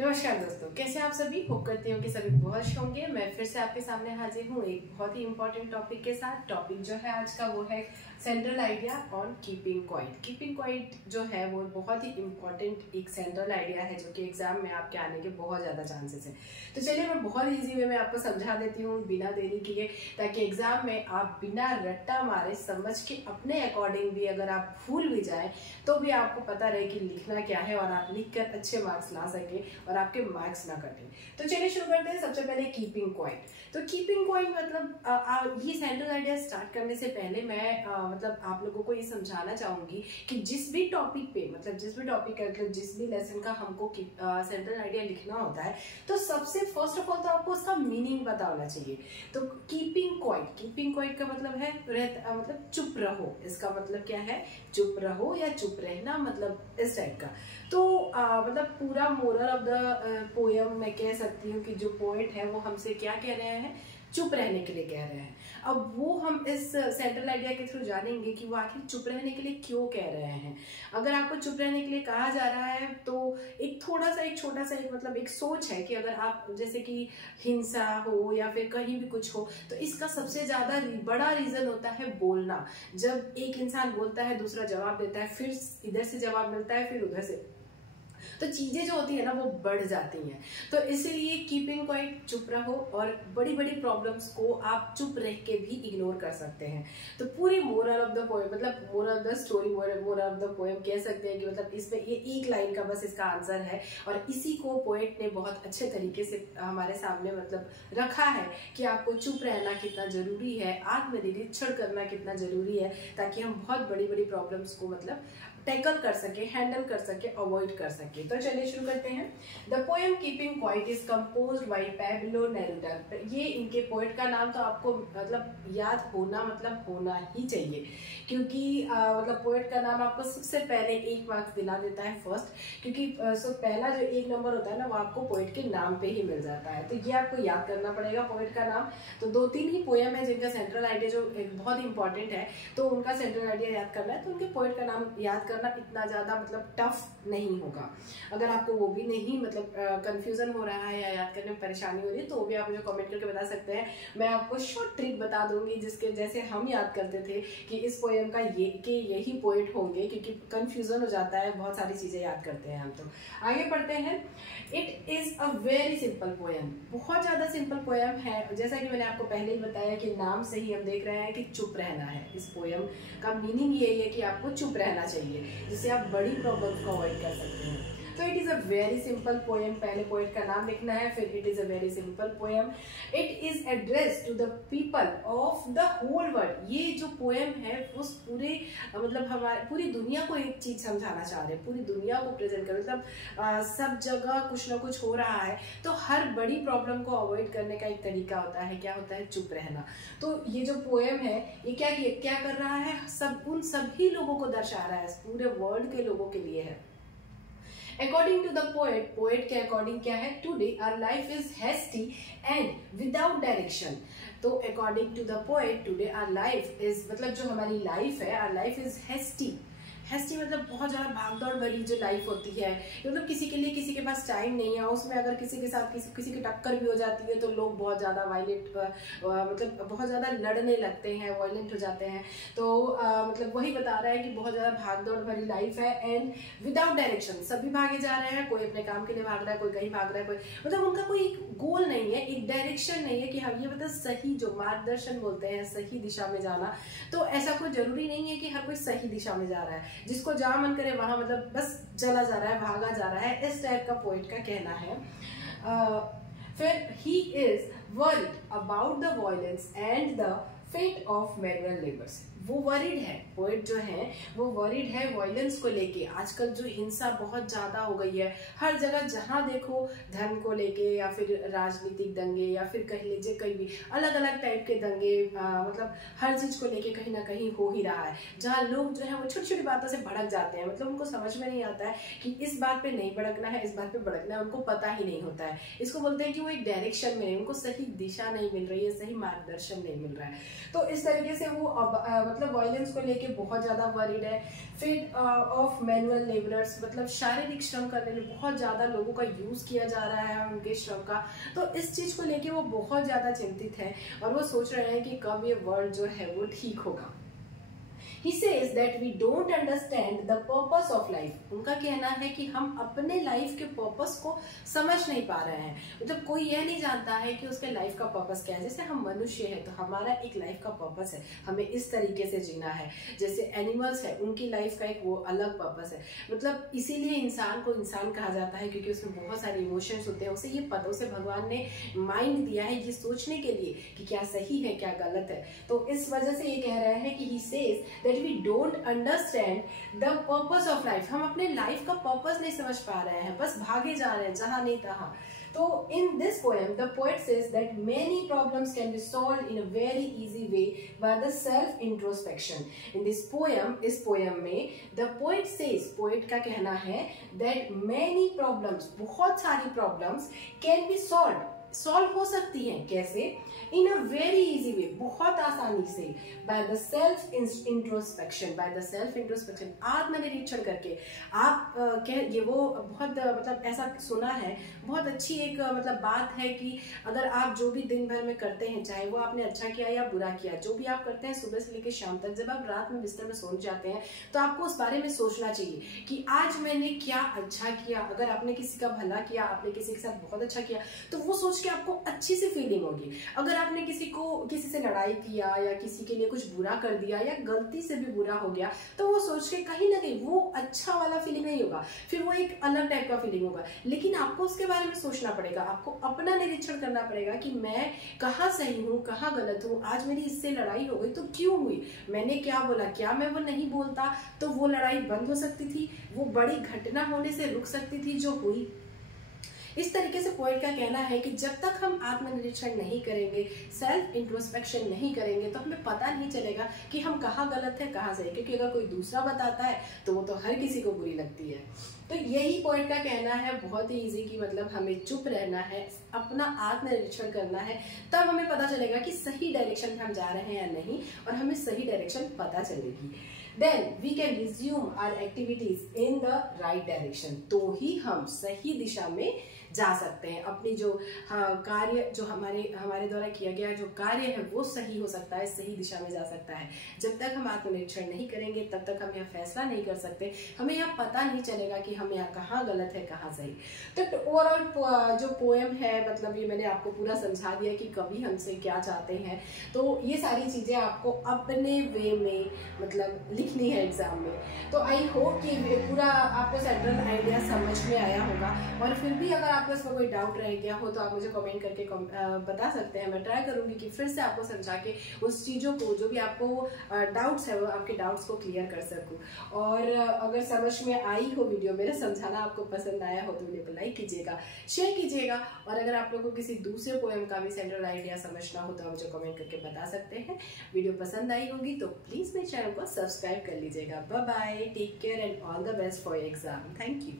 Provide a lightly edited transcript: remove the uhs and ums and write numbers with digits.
नमस्कार दोस्तों, कैसे आप सभी? होप करते हो कि सभी बहुत अच्छे होंगे। मैं फिर से आपके सामने हाजिर हूँ एक बहुत ही इंपॉर्टेंट टॉपिक के साथ। टॉपिक जो है आज का वो है central idea on keeping quiet. Keeping quiet जो है वो बहुत ही इंपॉर्टेंट एक सेंट्रल आइडिया है जो कि एग्जाम में आपके आने के बहुत ज़्यादा चांसेस है। तो चलिए मैं बहुत ईजी वे में आपको समझा देती हूँ बिना देरी किए, ताकि एग्जाम में आप बिना रट्टा मारे समझ के अपने अकॉर्डिंग भी अगर आप भूल भी जाए तो भी आपको पता रहे कि लिखना क्या है और आप लिख कर अच्छे मार्क्स ला सके और आपके मार्क्स ना कटे। तो चलिए शुरू करते हैं। सबसे पहले कीपिंग क्वाइट। तो कीपिंग क्वाइट मतलब ये सेंट्रल आइडिया स्टार्ट करने से पहले मैं मतलब आप लोगों को ये समझाना चाहूंगी कि जिस भी टॉपिक पे मतलब जिस भी लेसन का हमको सेंट्रल आइडिया लिखना होता है तो सबसे फर्स्ट ऑफ ऑल तो आपको उसका मीनिंग पता होना चाहिए। तो कीपिंग क्वाइट का मतलब है मतलब चुप रहो। इसका मतलब क्या है? चुप रहो या चुप रहना, मतलब इस टाइप का। तो मतलब पूरा मोरल ऑफ द पोयम मैं कह सकती हूँ कि जो पोएट है वो हमसे क्या कह रहे हैं? चुप रहने के लिए कह रहे हैं। अब वो हम इस सेंट्रल आइडिया के थ्रू जानेंगे कि वो आखिर चुप रहने के लिए क्यों कह रहे हैं। अगर आपको चुप रहने के लिए कहा जा रहा है तो एक छोटा सा मतलब एक सोच है कि अगर आप जैसे कि हिंसा हो या फिर कहीं भी कुछ हो तो इसका सबसे ज्यादा बड़ा रीजन होता है बोलना। जब एक इंसान बोलता है दूसरा जवाब देता है, फिर इधर से जवाब मिलता है, फिर उधर से, तो चीजें जो होती है ना वो बढ़ जाती हैं। तो इसीलिए कीपिंग क्वाइट, चुप रहो, और बड़ी बड़ी प्रॉब्लम्स को आप चुप रह के भी इग्नोर कर सकते हैं। तो पूरी मोरल ऑफ द पोएम मतलब moral of the story, moral of the poem कह सकते हैं कि मतलब इसमें ये एक लाइन का बस इसका आंसर है और इसी को पोएट ने बहुत अच्छे तरीके से हमारे सामने मतलब रखा है कि आपको चुप रहना कितना जरूरी है, आत्मनिरीक्षण करना कितना जरूरी है, ताकि हम बहुत बड़ी बड़ी प्रॉब्लम्स को मतलब टैकल कर सके, हैंडल कर सके, अवॉइड कर सके। तो चलिए शुरू करते हैं। The poem keeping quiet is composed bye Pablo Neruda. ये इनके पोएट का नाम तो आपको मतलब याद होना मतलब होना ही चाहिए, क्योंकि मतलब पोएट का नाम आपको सबसे पहले 1 मार्क्स दिला देता है फर्स्ट, क्योंकि पहला जो 1 नंबर होता है ना वो आपको पोएट के नाम पे ही मिल जाता है। तो ये आपको याद करना पड़ेगा पोएट का नाम। तो 2-3 ही पोएम है जिनका सेंट्रल आइडिया जो एक बहुत इंपॉर्टेंट है, तो उनका सेंट्रल आइडिया याद करना है। तो उनके पोएट का नाम याद करना इतना ज्यादा मतलब टफ नहीं होगा। अगर आपको वो भी नहीं मतलब कंफ्यूजन हो रहा है या याद करने में परेशानी हो रही है तो वो भी आप मुझे कमेंट करके बता सकते हैं। मैं आपको शॉर्ट ट्रिक बता दूंगी जिसके जैसे हम याद करते थे कि इस पोएम का यही पोएट होंगे, क्योंकि कंफ्यूजन हो जाता है, बहुत सारी चीजें याद करते हैं हम। तो आगे पढ़ते हैं। It is a very simple poem. बहुत ज्यादा सिंपल पोएम है। जैसा कि मैंने आपको पहले ही बताया कि नाम से ही हम देख रहे हैं कि चुप रहना है। इस पोएम का मीनिंग यही है कि आपको चुप रहना चाहिए, जिससे आप बड़ी प्रॉब्लम को अवॉइड कर सकते हैं। तो it is a very simple poem. पहले पोएट का नाम लिखना है, फिर it is a very simple poem. It is address to the people of the whole world. ये जो पोएम है उस पूरे मतलब हमारे पूरी दुनिया को एक चीज समझाना चाह रहे हैं, पूरी दुनिया को प्रेजेंट कर मतलब सब जगह कुछ ना कुछ हो रहा है, तो हर बड़ी प्रॉब्लम को अवॉइड करने का एक तरीका होता है, क्या होता है? चुप रहना। तो ये जो पोएम है ये क्या कर रहा है? उन सभी लोगों को दर्शा रहा है, पूरे वर्ल्ड के लोगों के लिए है। According to the poet के अकॉर्डिंग क्या है? Today our life is hasty and without direction। तो according to the poet today our life is मतलब जो हमारी लाइफ है, our life is hasty मतलब बहुत ज्यादा भागदौड़ भरी जो लाइफ होती है, मतलब किसी के लिए किसी के पास टाइम नहीं है। उसमें अगर किसी के साथ किसी की टक्कर भी हो जाती है तो लोग बहुत ज्यादा वायलेंट मतलब बहुत ज्यादा लड़ने लगते हैं, वायलेंट हो जाते हैं। तो मतलब वही बता रहा है कि बहुत ज्यादा भागदौड़ भरी लाइफ है एंड विदाउट डायरेक्शन। सभी भागे जा रहे हैं, कोई अपने काम के लिए भाग रहा है, कोई कहीं भाग रहा है, कोई मतलब उनका कोई गोल नहीं है, एक डायरेक्शन नहीं है कि हम ये मतलब सही जो मार्गदर्शन बोलते हैं, सही दिशा में जाना। तो ऐसा कोई जरूरी नहीं है कि हर कोई सही दिशा में जा रहा है, जिसको जहां मन करे वहां मतलब बस चला जा रहा है, भागा जा रहा है, इस टाइप का पोएट का कहना है। फिर he is worried about the violence and the fate of manual labours. वो वरीड है, पोएट जो है वो वरीड है वायलेंस को लेके। आजकल जो हिंसा बहुत ज्यादा हो गई है, हर जगह जहां देखो धर्म को लेके या फिर राजनीतिक दंगे या फिर कह लीजिए कहीं भी अलग अलग टाइप के दंगे मतलब हर चीज को लेके कहीं ना कहीं हो ही रहा है, जहां लोग जो है वो छोटी छोटी बातों से भड़क जाते हैं। मतलब उनको समझ में नहीं आता है कि इस बात पे नहीं भड़कना है, इस बात पे भड़कना है, उनको पता ही नहीं होता है। इसको बोलते हैं कि वो एक डायरेक्शन में नहीं, उनको सही दिशा नहीं मिल रही है, सही मार्गदर्शन नहीं मिल रहा है। तो इस तरीके से वो मतलब वायलेंस को लेके बहुत ज्यादा वरीड है। फिर ऑफ मैनुअल लेबरर्स, मतलब शारीरिक श्रम करने में बहुत ज्यादा लोगों का यूज किया जा रहा है उनके श्रम का, तो इस चीज को लेके वो बहुत ज्यादा चिंतित है और वो सोच रहे हैं कि कब ये वर्ल्ड जो है वो ठीक होगा। He says that we don't understand the purpose of life. उनका कहना है कि हम अपने लाइफ के पर्पस को समझ नहीं पा रहे हैं। मतलब कोई यह नहीं जानता है कि उसके लाइफ का पर्पस क्या है। जैसे हम मनुष्य है तो हमारा एक लाइफ का पर्पस है, हमें इस तरीके से जीना है। जैसे एनिमल्स है, उनकी लाइफ का एक वो अलग पर्पस है। मतलब इसीलिए इंसान को इंसान कहा जाता है क्योंकि उसमें बहुत सारे इमोशंस होते हैं। उसे ये पता, उसे भगवान ने माइंड दिया है ये सोचने के लिए कि क्या सही है क्या गलत है। तो इस वजह से ये कह रहे हैं कि he says that we don't understand the purpose of life. हम अपने लाइफ का पर्पस नहीं समझ पा रहे हैं, बस भागे जा रहे हैं जहां नहीं तहां। तो in this poem the poet says that many problems can be solved in a very easy way by the self introspection. In this poem, इस poem में the poet says, poet का कहना है that many problems, बहुत सारी problems can be solve हो सकती हैं। कैसे? इन अ वेरी इजी वे, बहुत आसानी से, by the self introspection, by the self introspection, आत्मनिरीक्षण करके। आप ये वो बहुत मतलब ऐसा सुना है, बहुत अच्छी एक मतलब बात है कि अगर आप जो भी दिन भर में करते हैं, चाहे वो आपने अच्छा किया या बुरा किया, जो भी आप करते हैं सुबह से लेकर शाम तक, जब आप रात में बिस्तर में सो जाते हैं तो आपको उस बारे में सोचना चाहिए कि आज मैंने क्या अच्छा किया। अगर आपने किसी का भला किया, आपने किसी के साथ बहुत अच्छा किया, तो वो सोच के आपको अच्छी सी फीलिंग होगी। अगर आपने किसी से लड़ाई किया या किसी के लिए कुछ बुरा कर दिया या गलती से भी बुरा हो गया, तो वो सोच के कहीं ना कहीं वो अच्छा वाला फीलिंग नहीं होगा, फिर वो एक अलग टाइप का फीलिंग होगा। लेकिन आपको उसके बारे में सोचना पड़ेगा, आपको अपना निरीक्षण करना पड़ेगा कि मैं कहाँ सही हूँ कहाँ गलत हूँ। आज मेरी इससे लड़ाई हो गई तो क्यों हुई, मैंने क्या बोला, क्या मैं वो नहीं बोलता तो वो लड़ाई बंद हो सकती थी, वो बड़ी घटना होने से रुक सकती थी जो हुई। इस तरीके से पोएट का कहना है कि जब तक हम आत्मनिरीक्षण नहीं करेंगे, सेल्फ इंट्रोस्पेक्शन नहीं करेंगे, तो हमें पता नहीं चलेगा कि हम कहाँ गलत है कहाँ सही। क्योंकि अगर कोई दूसरा बताता है तो वो तो हर किसी को बुरी लगती है। तो यही पोएट का कहना है, बहुत ही इजी कि मतलब हमें चुप रहना है, अपना आत्मनिरीक्षण करना है, तब हमें पता चलेगा कि सही डायरेक्शन में हम जा रहे हैं या नहीं, और हमें सही डायरेक्शन पता चलेगी। Then we can resume our activities in the right direction. तो ही हम सही दिशा में जा सकते हैं। अपनी जो कार्य जो हमारे द्वारा किया गया जो कार्य है वो सही हो सकता है, सही दिशा में जा सकता है। जब तक हम आत्मनिरीक्षण नहीं करेंगे तब तक हम यह फैसला नहीं कर सकते, हमें यह पता नहीं चलेगा कि हम यहाँ कहाँ गलत है कहाँ सही। तो ओवरऑल जो पोएम है, मतलब ये मैंने आपको पूरा समझा दिया कि कवि हमसे क्या चाहते हैं। तो ये सारी चीजें आपको अपने वे में मतलब लिखनी है एग्जाम में। तो आई होप कि पूरा आपको सेंट्रल आइडिया समझ में आया होगा। और फिर भी अगर आपको इसमें कोई डाउट रह गया हो तो आप मुझे कमेंट करके बता सकते हैं। मैं ट्राई करूंगी कि फिर से आपको समझा के उस चीज़ों को, जो भी आपको डाउट्स है, वो आपके डाउट्स को क्लियर कर सकूं। और अगर समझ में आई हो वीडियो, मेरा समझाना आपको पसंद आया हो, तो वीडियो को लाइक कीजिएगा, शेयर कीजिएगा। और अगर आप लोगों को किसी दूसरे पोएम का भी सेंट्रल आइडिया समझना हो तो आप मुझे कमेंट करके बता सकते हैं। वीडियो पसंद आई होगी तो प्लीज़ मेरे चैनल को सब्सक्राइब कर लीजिएगा। Bye bye, take care and all the best for your exam. Thank you.